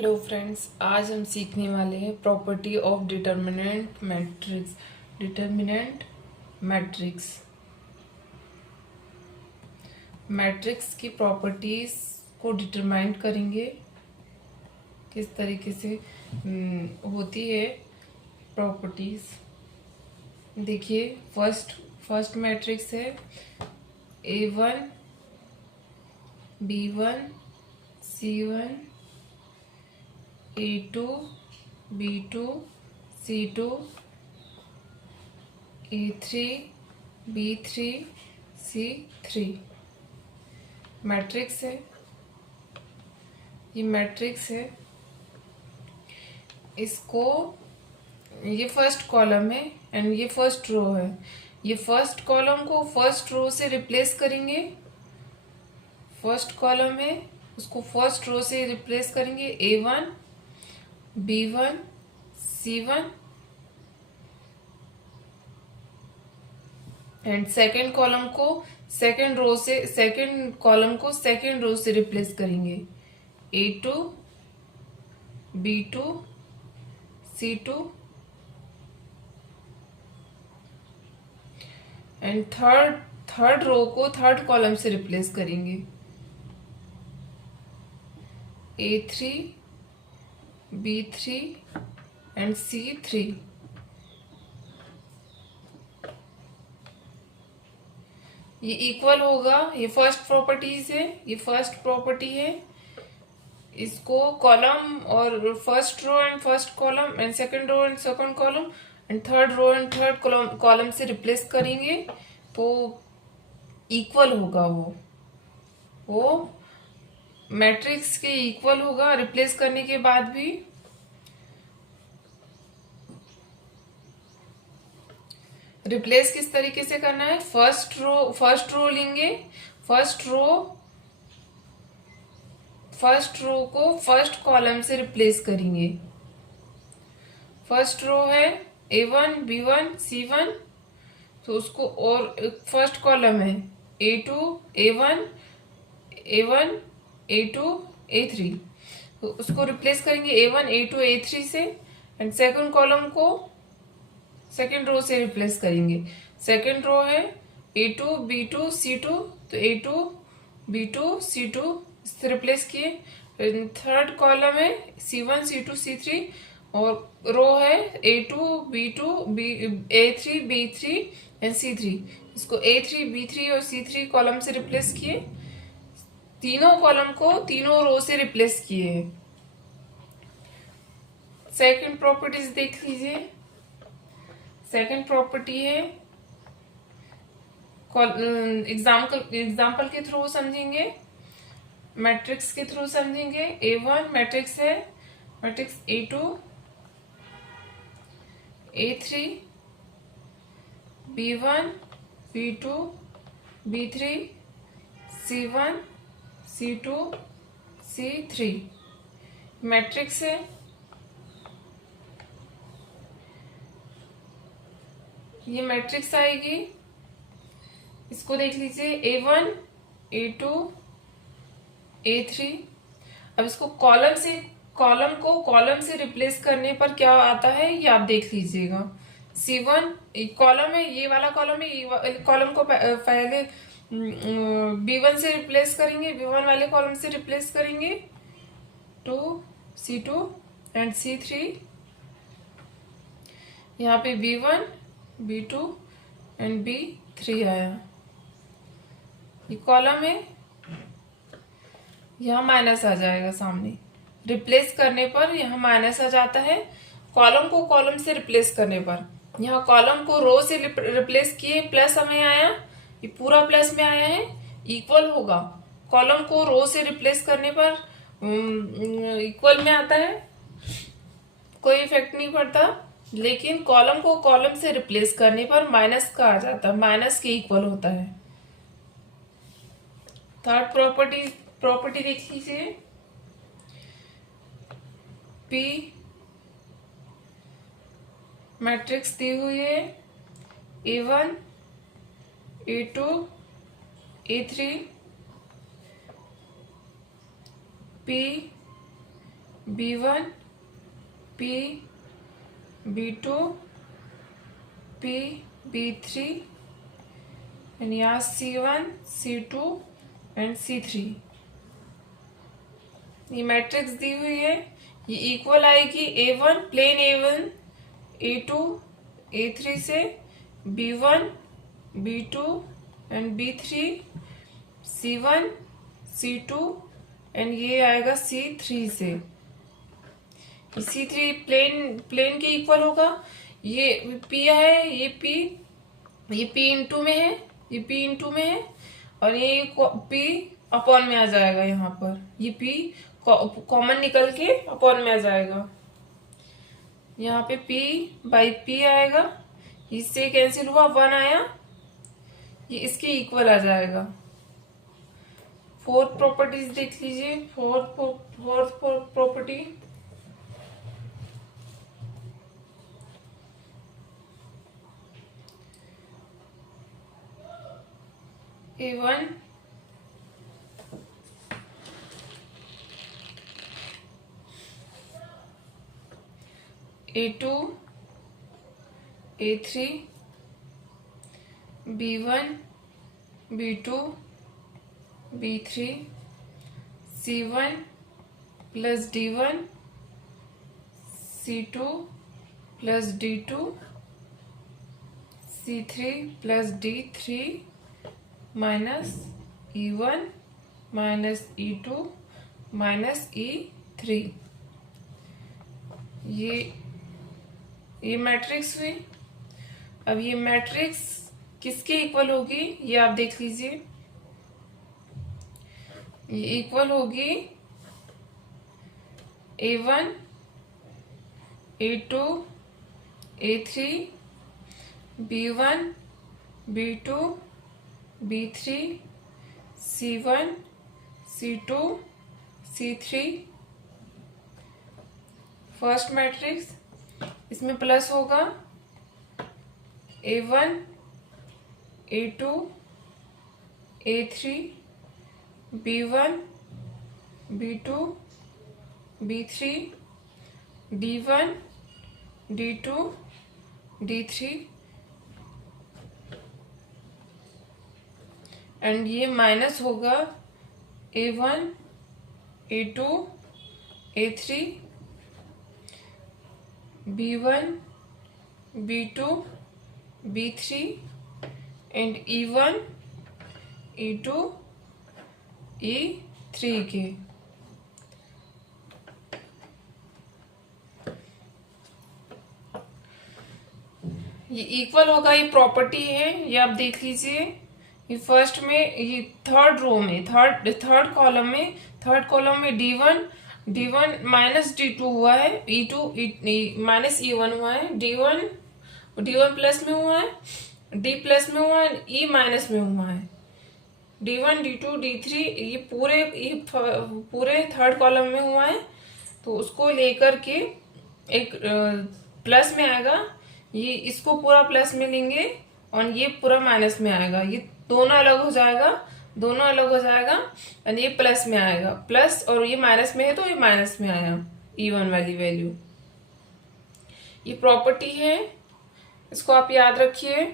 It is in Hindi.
हेलो फ्रेंड्स, आज हम सीखने वाले हैं property of determinant matrix. Determinant matrix matrix की प्रॉपर्टीज को डिटरमाइन करेंगे, किस तरीके से होती है प्रॉपर्टीज। देखिए, फर्स्ट मैट्रिक्स है A1 B1 C1 A2 B2 C2 A3 B3 C3 matrix है। ये मैट्रिक्स है, इसको ये फर्स्ट कॉलम है एंड ये फर्स्ट रो है। ये फर्स्ट कॉलम को फर्स्ट रो से रिप्लेस करेंगे। फर्स्ट कॉलम है, उसको फर्स्ट रो से रिप्लेस करेंगे। A1 B1 C1 and second column को सेकेंड कॉलम को सेकेंड रो से रिप्लेस करेंगे। A2 B2 C2 and third रो को थर्ड कॉलम से रिप्लेस करेंगे। A3 B3 and C3। ये इक्वल होगा। ये फर्स्ट प्रॉपर्टीज है, ये फर्स्ट प्रॉपर्टी है। इसको कॉलम और first row and first column and second row and second column and third row and third column से रिप्लेस करेंगे तो इक्वल होगा। वो मैट्रिक्स के इक्वल होगा रिप्लेस करने के बाद भी। रिप्लेस किस तरीके से करना है? फर्स्ट रो लेंगे। फर्स्ट रो को फर्स्ट कॉलम से रिप्लेस करेंगे। फर्स्ट रो है A1 B1 C1, तो उसको और फर्स्ट कॉलम है A2 A1 A2 A3, तो उसको रिप्लेस करेंगे A1 A2 A3 से एंड सेकंड कॉलम को सेकंड रो से रिप्लेस करेंगे। सेकंड रो है A2 B2 C2, तो A2 B2 C2 इससे रिप्लेस किए। थर्ड कॉलम है C1 C2 C3 और रो है A2 B2 A3 B3 and C3। इसको A3 B3 और C3 कॉलम से रिप्लेस किए। तीनों कॉलम को तीनों रो से रिप्लेस किए। सेकंड प्रॉपर्टीज देख लीजिए। सेकंड प्रॉपर्टी है, एग्जाम्पल के थ्रू समझेंगे, मैट्रिक्स के थ्रू समझेंगे। A1 मैट्रिक्स है, matrix A2 A3 B1 B2 B3 C1 C2 C3 matrix है। ये मैट्रिक्स आएगी, इसको देख लीजिए A1 A2 A3। अब इसको कॉलम से रिप्लेस करने पर क्या आता है ये आप देख लीजिएगा। C1 कॉलम है, ये वाला कॉलम है, ये कॉलम को पहले B1 से रिप्लेस करेंगे, B1 वाले कॉलम से रिप्लेस करेंगे 2 C2 एंड C3। यहाँ पे B1 B2 एंड B3 आया। ये कॉलम है, यहाँ माइनस आ जाएगा सामने। रिप्लेस करने पर यहाँ माइनस आ जाता है। कॉलम को कॉलम से रिप्लेस करने पर, यहाँ कॉलम को रो से रिप्लेस किए, प्लस हमें आया, ये पूरा प्लस में आया है, इक्वल होगा। कॉलम को रो से रिप्लेस करने पर इक्वल में आता है, कोई इफेक्ट नहीं पड़ता। लेकिन कॉलम को कॉलम से रिप्लेस करने पर माइनस का आ जाता है, माइनस के इक्वल होता है। थर्ड प्रॉपर्टी देख लीजिए। P मैट्रिक्स दी हुई है A1 A2 A3 P B1 P B2 P B3 and यहाँ C1 C2 एंड C3। ये मैट्रिक्स दी हुई है, ये इक्वल आएगी A1 plane A1 A2 A3 से, B1 B2 and B3 C1 C2 and ये आएगा C3 से। C3 प्लेन के इक्वल होगा। ये P है, ये P इंटू में है, ये P इंटू में है, और ये P अपॉन में आ जाएगा। यहाँ पर ये P कॉमन निकल के अपॉन में आ जाएगा। यहाँ पे P बाई P आएगा, इससे कैंसिल हुआ, 1 आया, ये इसके इक्वल आ जाएगा। फोर्थ प्रॉपर्टीज देख लीजिए। Fourth property A1 A2 A3 B1 B2 B3 C1 plus D1 C2 plus D2 C3 plus D3 minus E1 minus E2 minus E3। ये मैट्रिक्स हुई। अब ये मैट्रिक्स किसके इक्वल होगी, ये आप देख लीजिए। ये इक्वल होगी A1 A2 A3 B1 B2 B3 C1 C2 C3। First matrix, इसमें प्लस होगा A1 A2 A3 B1 B2 B3 D1 D2 D3 and ये माइनस होगा A1 A2 A3 B1 B2 B3 and E1 E2 E3 के। ये इक्वल होगा, ये प्रॉपर्टी है, ये आप देख लीजिए। ये फर्स्ट में, ये थर्ड रो में, थर्ड कॉलम में D1 माइनस D2 हुआ है, E2 माइनस E1 हुआ है, D1 प्लस में हुआ है, D प्लस में हुआ है, E माइनस में हुआ है। D1 D2 D3 ये पूरे थर्ड कॉलम में हुआ है, तो उसको लेकर के एक प्लस में आएगा। ये इसको पूरा प्लस में लेंगे और ये पूरा माइनस में आएगा। ये दोनों अलग हो जाएगा और ये प्लस में आएगा। प्लस और ये माइनस में है तो ये माइनस में आया E1 वाली वैल्यू। ये प्रॉपर्टी है, इसको आप याद रखिए।